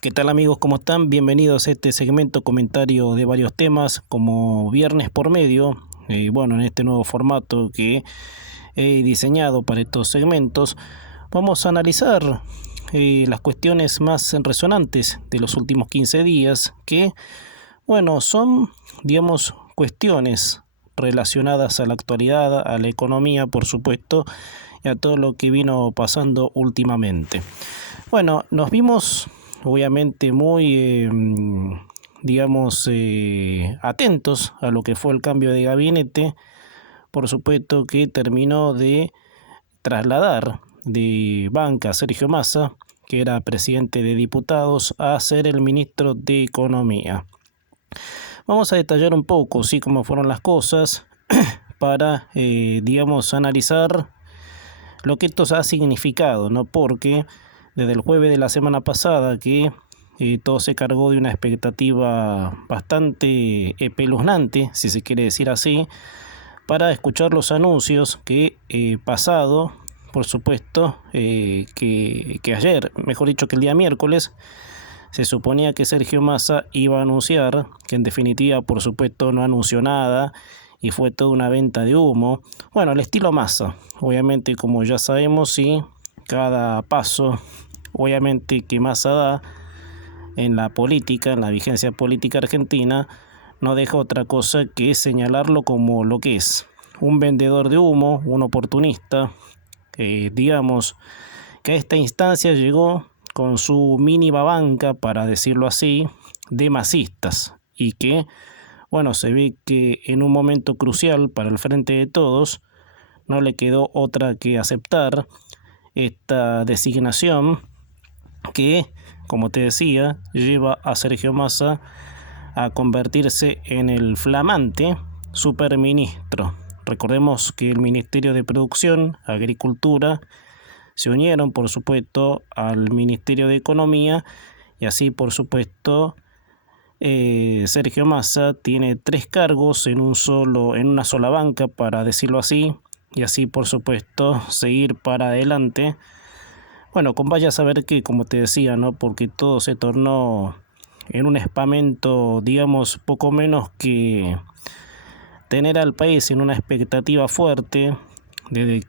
¿Qué tal amigos? ¿Cómo están? Bienvenidos a este segmento comentario de varios temas como viernes por medio. En este nuevo formato que he diseñado para estos segmentos, vamos a analizar las cuestiones más resonantes de los últimos 15 días que, son, cuestiones relacionadas a la actualidad, a la economía, por supuesto, y a todo lo que vino pasando últimamente. Nos vimos obviamente muy, atentos a lo que fue el cambio de gabinete, por supuesto que terminó de trasladar de banca a Sergio Massa, que era presidente de diputados, a ser el ministro de Economía. Vamos a detallar un poco, sí, cómo fueron las cosas para, analizar lo que esto ha significado, ¿no? Porque desde el jueves de la semana pasada que todo se cargó de una expectativa bastante espeluznante, si se quiere decir así, para escuchar los anuncios que pasado, por supuesto, que ayer, mejor dicho que el día miércoles, se suponía que Sergio Massa iba a anunciar, que en definitiva, por supuesto, no anunció nada y fue toda una venta de humo. Bueno, el estilo Massa, obviamente, como ya sabemos, sí, cada paso, obviamente, que Massa da en la política, en la vigencia política argentina, no deja otra cosa que señalarlo como lo que es, un vendedor de humo, un oportunista, digamos, que a esta instancia llegó con su mínima banca, para decirlo así, de masistas, y que, se ve que en un momento crucial para el Frente de Todos no le quedó otra que aceptar esta designación que, como te decía, lleva a Sergio Massa a convertirse en el flamante superministro. Recordemos que el Ministerio de Producción, Agricultura, se unieron, por supuesto, al Ministerio de Economía, y así, por supuesto, Sergio Massa tiene 3 cargos en una sola banca, para decirlo así, y así, por supuesto, seguir para adelante. Con vaya a saber que, como te decía, ¿no? Porque todo se tornó en un espamento, poco menos que tener al país en una expectativa fuerte de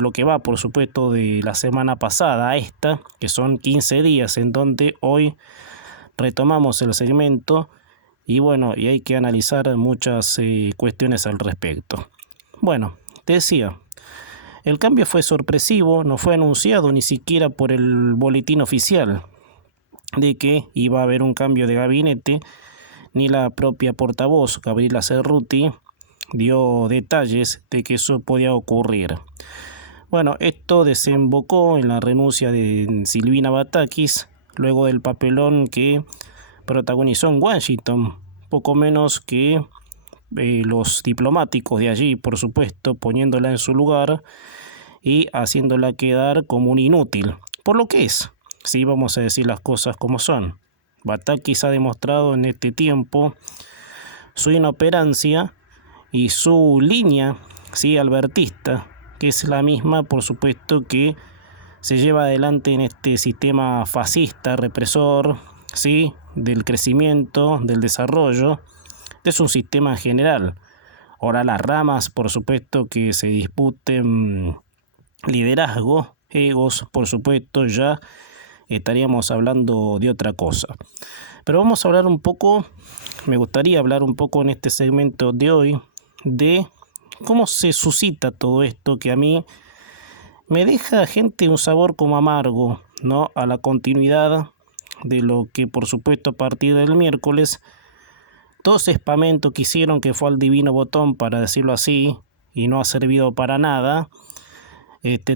lo que va, por supuesto, de la semana pasada a esta, que son 15 días, en donde hoy retomamos el segmento y hay que analizar muchas cuestiones al respecto. Te decía, el cambio fue sorpresivo, no fue anunciado ni siquiera por el boletín oficial de que iba a haber un cambio de gabinete, ni la propia portavoz, Gabriela Cerruti, dio detalles de que eso podía ocurrir. Esto desembocó en la renuncia de Silvina Batakis, luego del papelón que protagonizó en Washington, poco menos que los diplomáticos de allí, por supuesto, poniéndola en su lugar y haciéndola quedar como un inútil, por lo que es, si vamos a decir las cosas como son. Batakis ha demostrado en este tiempo su inoperancia y su línea, sí, albertista, que es la misma, por supuesto, que se lleva adelante en este sistema fascista, represor, sí, del crecimiento, del desarrollo. Es un sistema general. Ahora las ramas, por supuesto, que se disputen liderazgo, egos, por supuesto, ya estaríamos hablando de otra cosa. Pero vamos a hablar un poco, me gustaría hablar un poco en este segmento de hoy, de cómo se suscita todo esto que a mí me deja, gente, un sabor como amargo, ¿no? A la continuidad de lo que, por supuesto, a partir del miércoles, todo ese espamento que hicieron, que fue al divino botón, para decirlo así, y no ha servido para nada,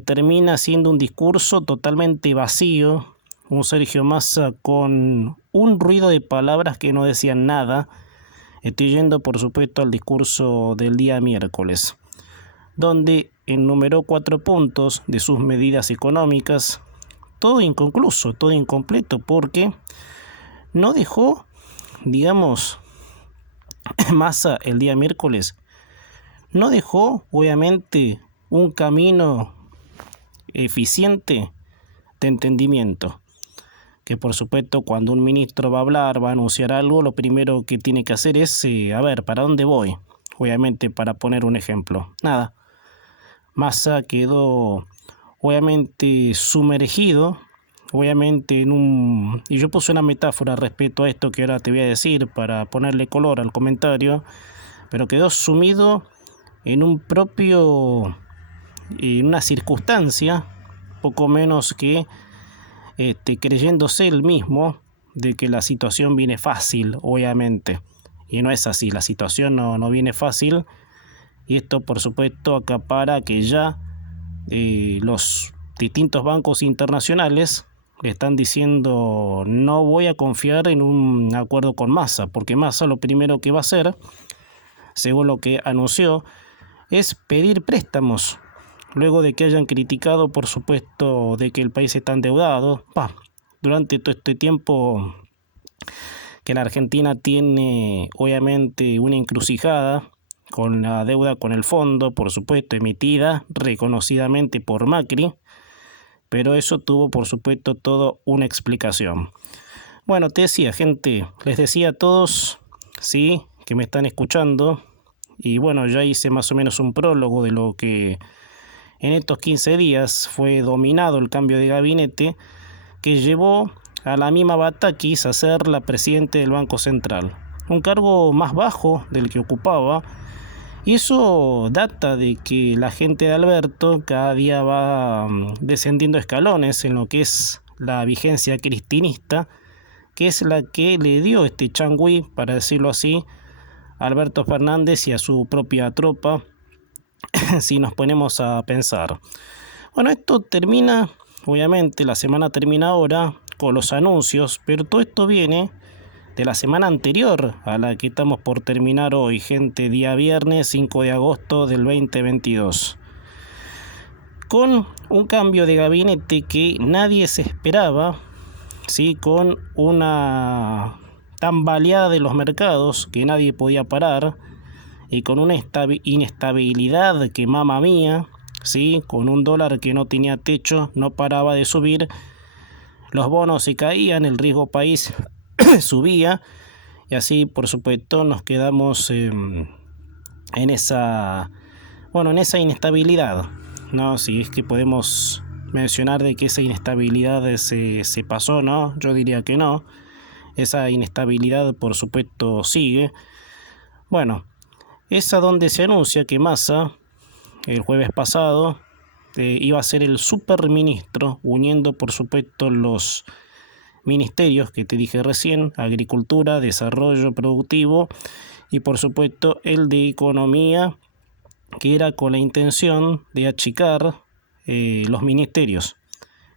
termina siendo un discurso totalmente vacío, un Sergio Massa con un ruido de palabras que no decían nada. Estoy yendo, por supuesto, al discurso del día miércoles, donde enumeró 4 puntos de sus medidas económicas, todo inconcluso, todo incompleto, porque no dejó, Massa el día miércoles, no dejó, obviamente, un camino eficiente de entendimiento. que por supuesto cuando un ministro va a hablar, va a anunciar algo, lo primero que tiene que hacer es, a ver, ¿para dónde voy? Obviamente, para poner un ejemplo. Nada, Massa quedó obviamente sumergido, obviamente y yo puse una metáfora respecto a esto que ahora te voy a decir para ponerle color al comentario, pero quedó sumido en en una circunstancia, poco menos que creyéndose él mismo de que la situación viene fácil, obviamente. Y no es así, la situación no viene fácil. Y esto, por supuesto, acapara que ya los distintos bancos internacionales le están diciendo no voy a confiar en un acuerdo con Massa, porque Massa lo primero que va a hacer, según lo que anunció, es pedir préstamos. Luego de que hayan criticado, por supuesto, de que el país está endeudado, durante todo este tiempo que la Argentina tiene obviamente una encrucijada con la deuda con el fondo, por supuesto, emitida reconocidamente por Macri, pero eso tuvo, por supuesto, todo una explicación. Bueno, te decía, gente, les decía a todos, sí, que me están escuchando, y bueno, ya hice más o menos un prólogo de lo que en estos 15 días fue dominado el cambio de gabinete que llevó a la misma Batakis a ser la presidenta del Banco Central, un cargo más bajo del que ocupaba, y eso data de que la gente de Alberto cada día va descendiendo escalones en lo que es la vigencia cristinista, que es la que le dio este changüí, para decirlo así, a Alberto Fernández y a su propia tropa, si nos ponemos a pensar. Bueno, esto termina, obviamente la semana termina ahora con los anuncios, pero todo esto viene de la semana anterior a la que estamos por terminar hoy, gente, día viernes 5 de agosto del 2022. Con un cambio de gabinete que nadie se esperaba, ¿sí? Con una tambaleada de los mercados que nadie podía parar, y con una inestabilidad que mamma mía, ¿sí? Con un dólar que no tenía techo, no paraba de subir, los bonos se caían, el riesgo país subía, y así por supuesto nos quedamos en esa inestabilidad, ¿no? Si es que podemos mencionar de que esa inestabilidad se pasó, ¿no? Yo diría que no. Esa inestabilidad por supuesto sigue. Bueno, es a donde se anuncia que Massa, el jueves pasado, iba a ser el superministro, uniendo por supuesto los ministerios que te dije recién: Agricultura, Desarrollo Productivo y por supuesto el de Economía, que era con la intención de achicar los ministerios,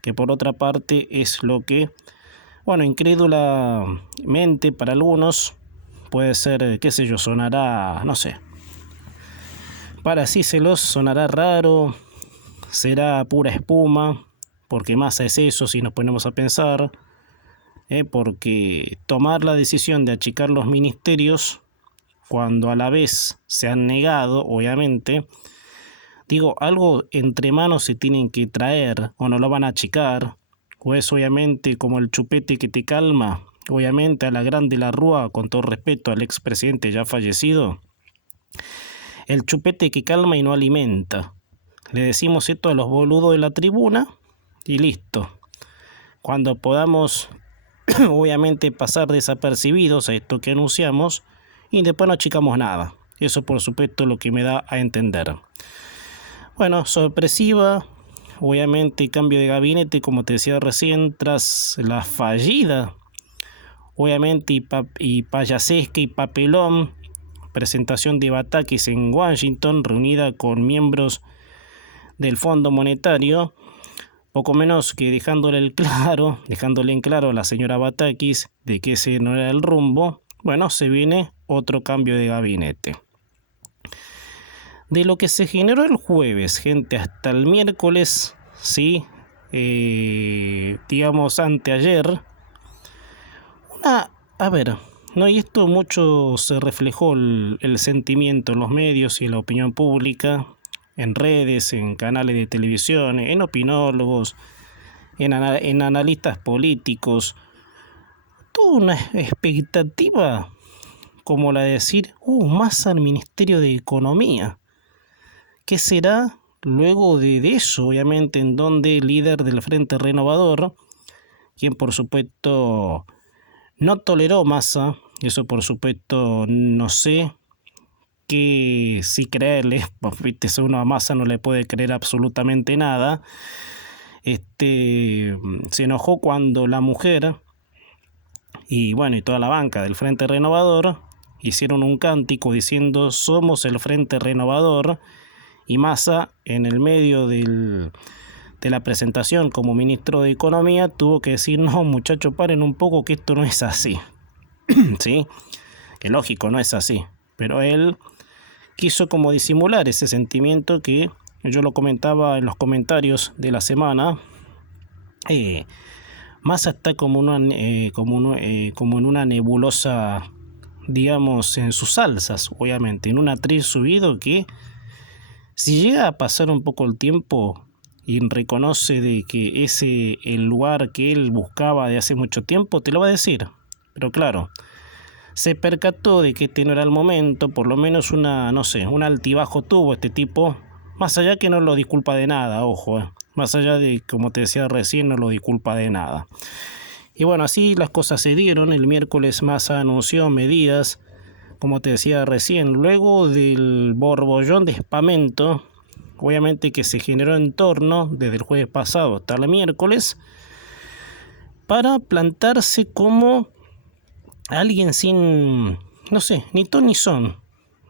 que por otra parte es lo que, bueno, incrédulamente para algunos puede ser, qué sé yo, sonará, no sé, para Cícelos sonará raro, será pura espuma, porque Massa es eso si nos ponemos a pensar, porque tomar la decisión de achicar los ministerios cuando a la vez se han negado, obviamente, digo, algo entre manos se tienen que traer o no lo van a achicar, o es obviamente como el chupete que te calma, obviamente a la grande la Rúa, con todo respeto al expresidente ya fallecido, el chupete que calma y no alimenta. Le decimos esto a los boludos de la tribuna y listo. Cuando podamos obviamente pasar desapercibidos a esto que anunciamos, y después no achicamos nada. Eso por supuesto lo que me da a entender. Bueno, sorpresiva, obviamente cambio de gabinete, como te decía recién, tras la fallida, obviamente y payasesca y papelón presentación de Batakis en Washington, reunida con miembros del Fondo Monetario, poco menos que dejándole en claro a la señora Batakis de que ese no era el rumbo. Bueno, se viene otro cambio de gabinete. De lo que se generó el jueves, gente, hasta el miércoles, sí, digamos anteayer, no, y esto mucho se reflejó el sentimiento en los medios y en la opinión pública, en redes, en canales de televisión, en opinólogos, en analistas políticos, toda una expectativa como la de decir, Massa al Ministerio de Economía. ¿Qué será luego de eso? Obviamente, en donde el líder del Frente Renovador, quien por supuesto no toleró Massa, eso por supuesto no sé qué si creerle, pues, viste, uno a Massa no le puede creer absolutamente nada. Se enojó cuando la mujer y bueno, y toda la banca del Frente Renovador hicieron un cántico diciendo somos el Frente Renovador, y Massa en el medio de la presentación como ministro de Economía tuvo que decir, no muchachos, paren un poco que esto no es así. ¿Sí? Que lógico, no es así, pero él quiso como disimular ese sentimiento que yo lo comentaba en los comentarios de la semana. Massa está como en una nebulosa, digamos, en sus salsas, obviamente, en un atril subido que si llega a pasar un poco el tiempo y reconoce de que ese el lugar que él buscaba de hace mucho tiempo, te lo va a decir. Pero claro, se percató de que este no era el momento, por lo menos un altibajo tuvo este tipo, más allá que no lo disculpa de nada, ojo, más allá de, como te decía recién, no lo disculpa de nada. Y bueno, así las cosas se dieron. El miércoles Massa anunció medidas, como te decía recién, luego del borbollón de espamento, obviamente que se generó en torno desde el jueves pasado hasta el miércoles, para plantarse como alguien sin, no sé, ni ton ni son,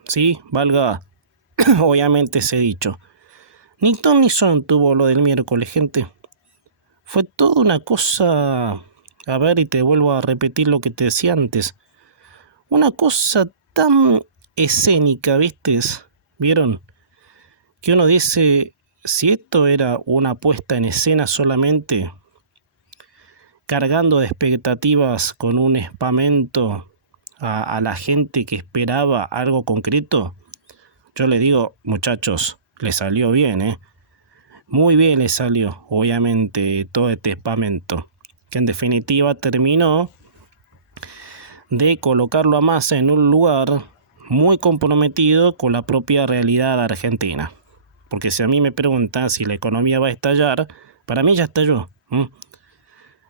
¿sí? Valga obviamente ese dicho. Ni ton ni son tuvo lo del miércoles, gente. Fue toda una cosa, a ver, y te vuelvo a repetir lo que te decía antes, una cosa tan escénica, ¿vieron? Que uno dice, si esto era una puesta en escena solamente, cargando de expectativas con un espamento a la gente que esperaba algo concreto, yo le digo, muchachos, le salió bien, muy bien le salió, obviamente, todo este espamento, que en definitiva terminó de colocarlo a Massa en un lugar muy comprometido con la propia realidad argentina. Porque si a mí me preguntan si la economía va a estallar, para mí ya estalló.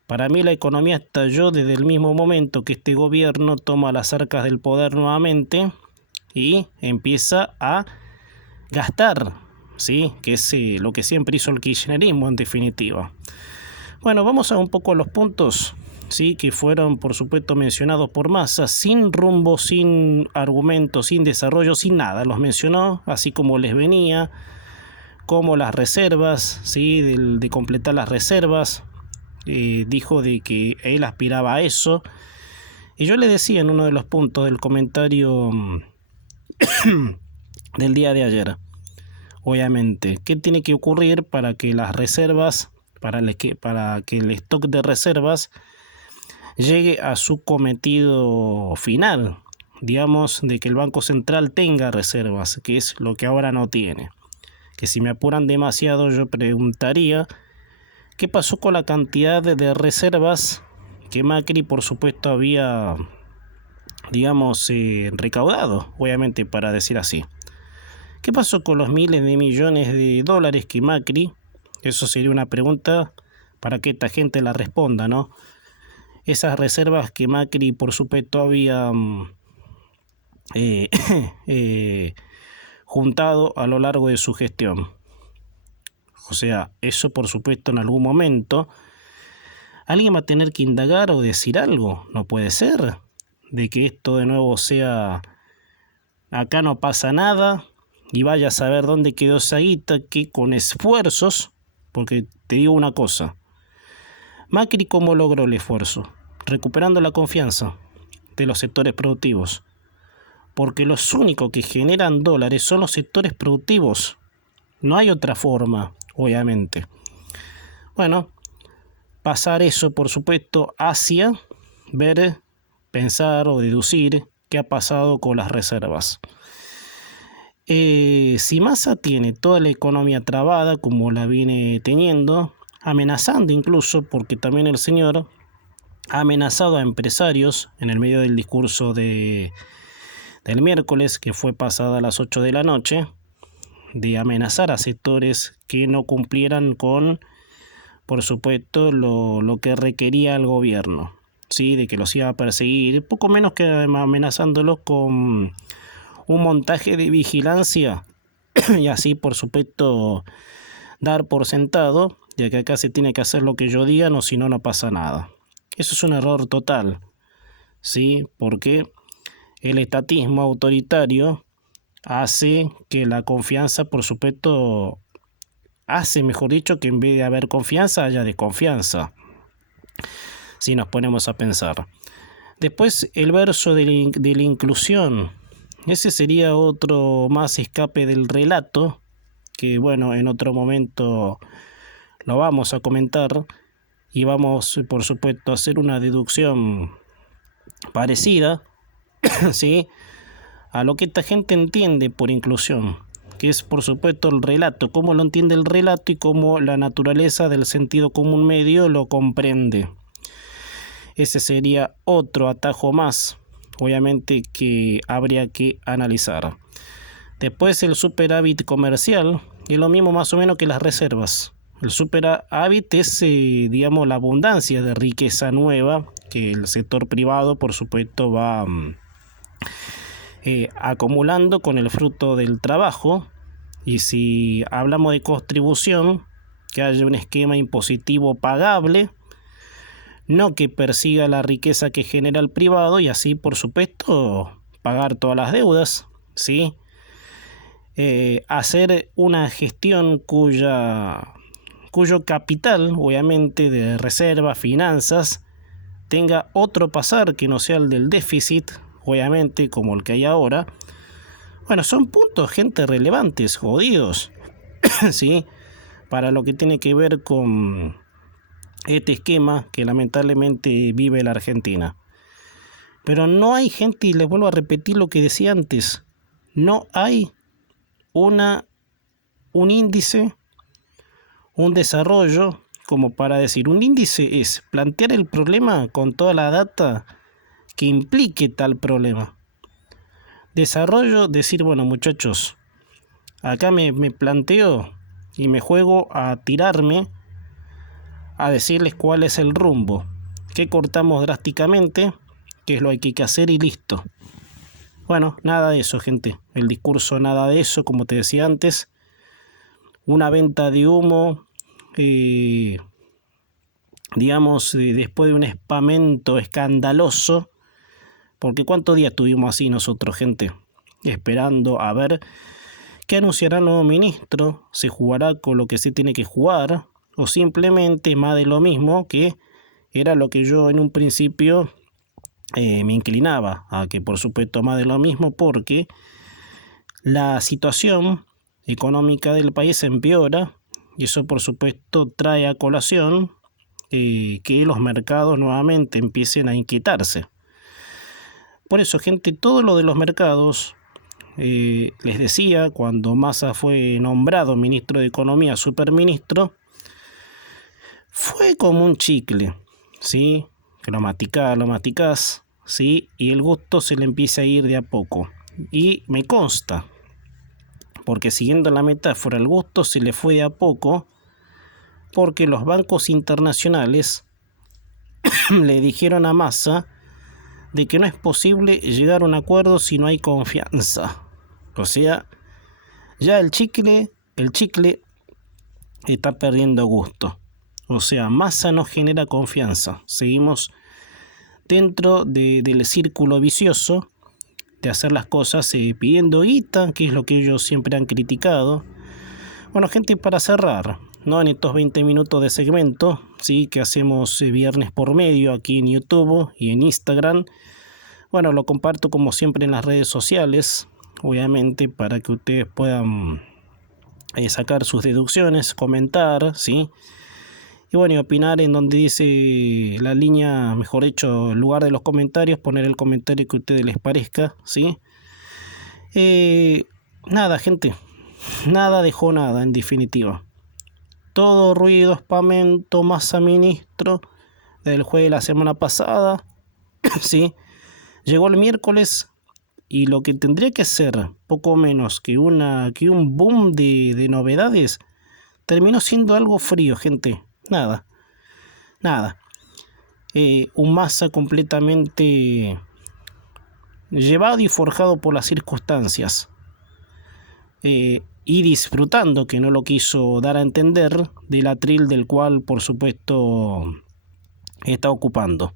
Para mí la economía estalló desde el mismo momento que este gobierno toma las arcas del poder nuevamente y empieza a gastar, ¿sí? Que es lo que siempre hizo el kirchnerismo en definitiva. Bueno, vamos a un poco los puntos, ¿sí? Que fueron por supuesto mencionados por Massa, sin rumbo, sin argumento, sin desarrollo, sin nada. Los mencionó así como les venía, como las reservas, ¿sí? De completar las reservas. Dijo de que él aspiraba a eso. Y yo le decía en uno de los puntos del comentario del día de ayer, obviamente, ¿qué tiene que ocurrir para que las reservas, para que el stock de reservas llegue a su cometido final? Digamos, de que el Banco Central tenga reservas, que es lo que ahora no tiene. Que si me apuran demasiado, yo preguntaría qué pasó con la cantidad de reservas que Macri, por supuesto, había, digamos, recaudado, obviamente, para decir así. ¿Qué pasó con los miles de millones de dólares que Macri? Eso sería una pregunta para que esta gente la responda, ¿no? Esas reservas que Macri, por supuesto, había juntado a lo largo de su gestión. O sea, eso por supuesto en algún momento alguien va a tener que indagar o decir algo. No puede ser de que esto de nuevo sea acá no pasa nada y vaya a saber dónde quedó esa guita que con esfuerzos, porque te digo una cosa, Macri ¿cómo logró el esfuerzo? Recuperando la confianza de los sectores productivos, porque los únicos que generan dólares son los sectores productivos. No hay otra forma, obviamente. Bueno, pasar eso, por supuesto, hacia ver, pensar o deducir qué ha pasado con las reservas. Si Massa tiene toda la economía trabada como la viene teniendo, amenazando incluso, porque también el señor ha amenazado a empresarios en el medio del discurso del miércoles, que fue pasada a las 8 de la noche, de amenazar a sectores que no cumplieran con, por supuesto, lo que requería el gobierno, ¿sí? De que los iba a perseguir, poco menos que amenazándolos con un montaje de vigilancia y así, por supuesto, dar por sentado de que acá se tiene que hacer lo que yo diga, o si no, no pasa nada. Eso es un error total, ¿sí? Porque el estatismo autoritario hace que la confianza, por supuesto, hace, mejor dicho, que en vez de haber confianza, haya desconfianza, si nos ponemos a pensar. Después, el verso de la inclusión. Ese sería otro más escape del relato, que bueno, en otro momento lo vamos a comentar y vamos, por supuesto, a hacer una deducción parecida, ¿sí?, a lo que esta gente entiende por inclusión, que es, por supuesto, el relato, cómo lo entiende el relato y cómo la naturaleza del sentido común medio lo comprende. Ese sería otro atajo más, obviamente, que habría que analizar. Después, el superávit comercial es lo mismo más o menos que las reservas. El superávit es, digamos, la abundancia de riqueza nueva que el sector privado, por supuesto, va acumulando con el fruto del trabajo. Y si hablamos de contribución, que haya un esquema impositivo pagable, no que persiga la riqueza que genera el privado y así, por supuesto, pagar todas las deudas, ¿sí? Hacer una gestión cuyo capital, obviamente, de reserva, finanzas, tenga otro pasar que no sea el del déficit, obviamente, como el que hay ahora. Bueno, son puntos, gente, relevantes, jodidos, ¿sí? Para lo que tiene que ver con este esquema que lamentablemente vive la Argentina. Pero no hay, gente, y les vuelvo a repetir lo que decía antes, no hay un índice, un desarrollo, como para decir, un índice es plantear el problema con toda la data que implique tal problema. Desarrollo, decir, bueno, muchachos, acá me planteo y me juego a tirarme a decirles cuál es el rumbo, qué cortamos drásticamente, qué es lo que hay que hacer y listo. Bueno, nada de eso, gente. El discurso, nada de eso, como te decía antes. Una venta de humo, digamos, después de un espamento escandaloso. Porque ¿cuántos días estuvimos así nosotros, gente? Esperando a ver qué anunciará el nuevo ministro, se jugará con lo que se tiene que jugar, o simplemente más de lo mismo, que era lo que yo en un principio me inclinaba a que, por supuesto, más de lo mismo, porque la situación económica del país empeora y eso, por supuesto, trae a colación que los mercados nuevamente empiecen a inquietarse. Por eso, gente, todo lo de los mercados, les decía, cuando Massa fue nombrado ministro de Economía, superministro, fue como un chicle, ¿sí? Que lo maticás, ¿sí? Y el gusto se le empieza a ir de a poco. Y me consta, porque siguiendo la metáfora, el gusto se le fue de a poco, porque los bancos internacionales le dijeron a Massa de que no es posible llegar a un acuerdo si no hay confianza. O sea, ya el chicle está perdiendo gusto. O sea, Massa no genera confianza. Seguimos dentro del círculo vicioso de hacer las cosas pidiendo guita, que es lo que ellos siempre han criticado. Bueno, gente, para cerrar, ¿no?, en estos 20 minutos de segmento, sí, que hacemos viernes por medio aquí en YouTube y en Instagram. Bueno, lo comparto como siempre en las redes sociales, obviamente, para que ustedes puedan sacar sus deducciones, comentar, ¿sí? Y bueno, y opinar en donde dice la línea, mejor dicho, en lugar de los comentarios, poner el comentario que a ustedes les parezca, ¿sí? Nada, gente, nada dejó nada, en definitiva. todo ruido, espamento, masa ministro del jueves de la semana pasada. ¿Sí? Llegó el miércoles y lo que tendría que ser poco menos que un boom de novedades terminó siendo algo frío, gente. Nada, nada. Un Massa completamente llevado y forjado por las circunstancias. Y disfrutando, que no lo quiso dar a entender, del atril del cual por supuesto está ocupando.